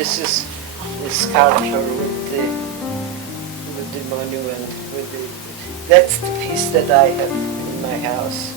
this is the sculpture with the monument. That's the piece that I have in my house.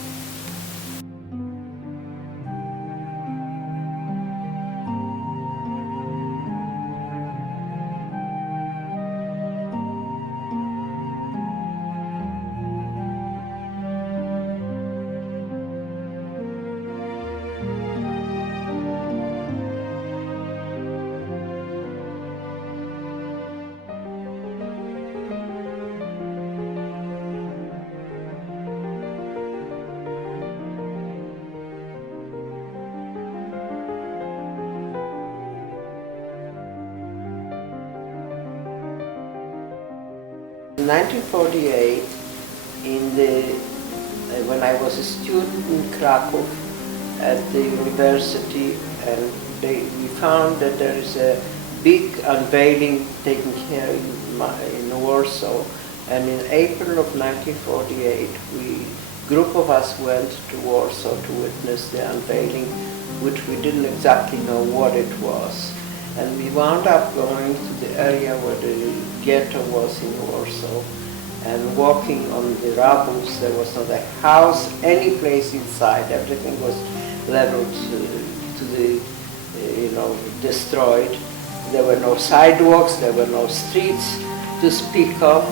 In 1948, when I was a student in Krakow at the university, and we found that there is a big unveiling taking place in Warsaw, and in April of 1948, group of us went to Warsaw to witness the unveiling, which we didn't exactly know what it was. And we wound up going to the area where the ghetto was in Warsaw and walking on the rubble. There was not a house, any place inside. Everything was leveled to the, destroyed. There were no sidewalks, there were no streets to speak of.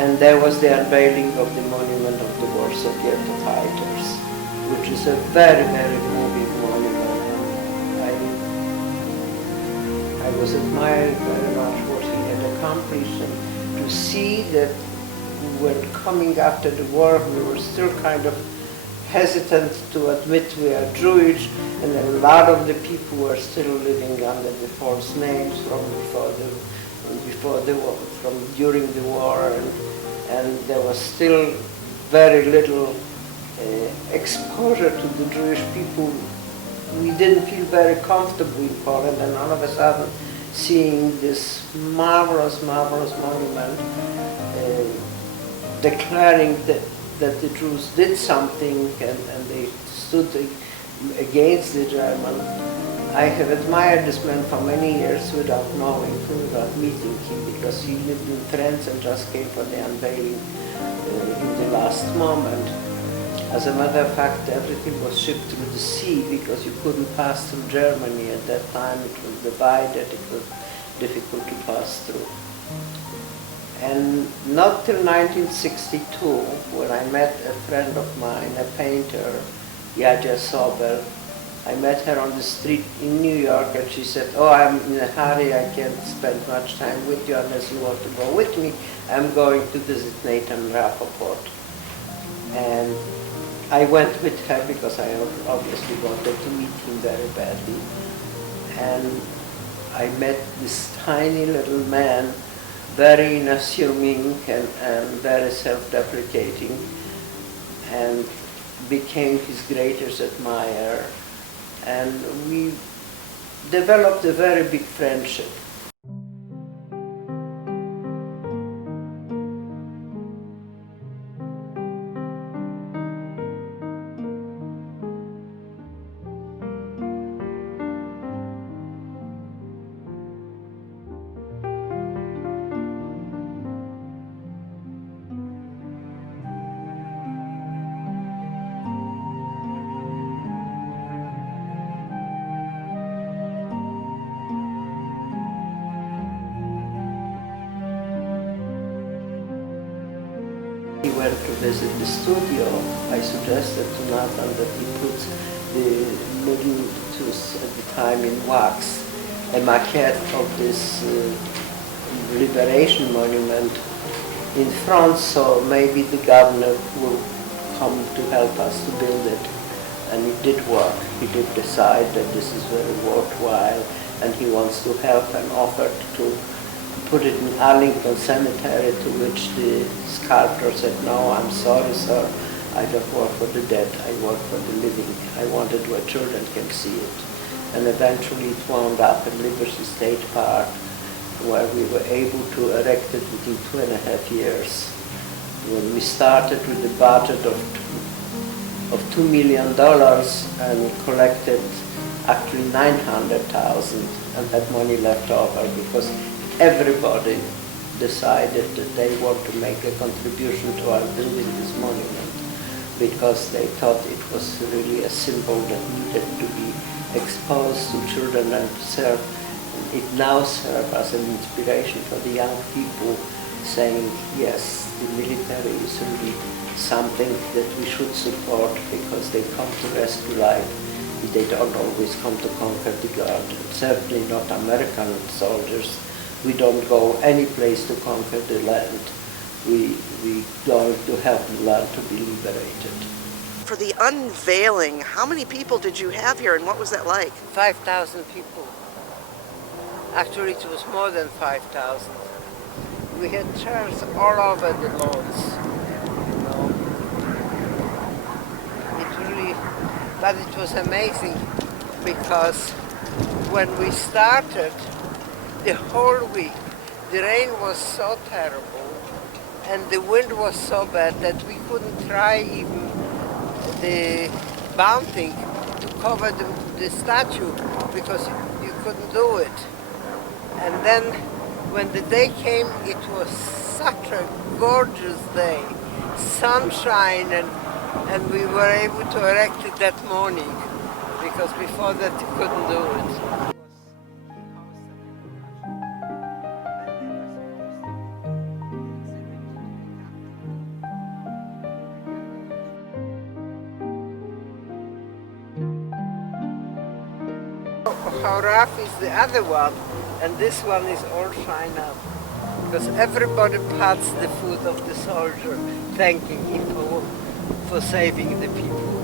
And there was the unveiling of the monument of the Warsaw Ghetto fighters, which is a very, very moving monument. I was admired very much what he had accomplished, and to see that when coming after the war, we were still kind of hesitant to admit we are Jewish, and a lot of the people were still living under the false names from during the war, and there was still very little exposure to the Jewish people. We didn't feel very comfortable in Poland, and all of a sudden seeing this marvelous, marvelous monument declaring that the Jews did something and they stood against the German. I have admired this man for many years without knowing him, without meeting him, because he lived in France and just came for the unveiling in the last moment. As a matter of fact, everything was shipped through the sea because you couldn't pass through Germany at that time. It was divided, it was difficult to pass through. And not till 1962, when I met a friend of mine, a painter, Jadzia Sobel. I met her on the street in New York, and she said, "Oh, I'm in a hurry, I can't spend much time with you unless you want to go with me. I'm going to visit Natan Rapoport." And I went with her because I obviously wanted to meet him very badly. And I met this tiny little man, very unassuming and very self-deprecating, and became his greatest admirer. And we developed a very big friendship. He went to visit the studio. I suggested to Natan that he put the middle tooth at the time in wax, a maquette of this liberation monument in France, so maybe the governor will come to help us to build it. And it did work. He did decide that this is very worthwhile, and he wants to help, and offered to put it in Arlington Cemetery, to which the sculptor said, "No, I'm sorry, sir, I don't work for the dead, I work for the living. I want it where children can see it." And eventually it wound up in Liberty State Park, where we were able to erect it within 2.5 years. When we started with a budget of $2 million and collected actually 900,000, and that money left over because everybody decided that they want to make a contribution to our building this monument, because they thought it was really a symbol that needed to be exposed to children and serve. It now serves as an inspiration for the young people, saying, yes, the military is really something that we should support because they come to rescue life. They don't always come to conquer the earth. Certainly not American soldiers. We don't go any place to conquer the land. We go to help the land to be liberated. For the unveiling, how many people did you have here and what was that like? 5,000 people. Actually, it was more than 5,000. We had chairs all over the lawns. But it was amazing because when we started, the whole week, the rain was so terrible and the wind was so bad that we couldn't try even the bunting to cover the statue because you couldn't do it. And then when the day came, it was such a gorgeous day, sunshine, and we were able to erect it that morning, because before that you couldn't do it. How rough is the other one, and this one is all shine up, because everybody pats the foot of the soldier, thanking him for saving the people.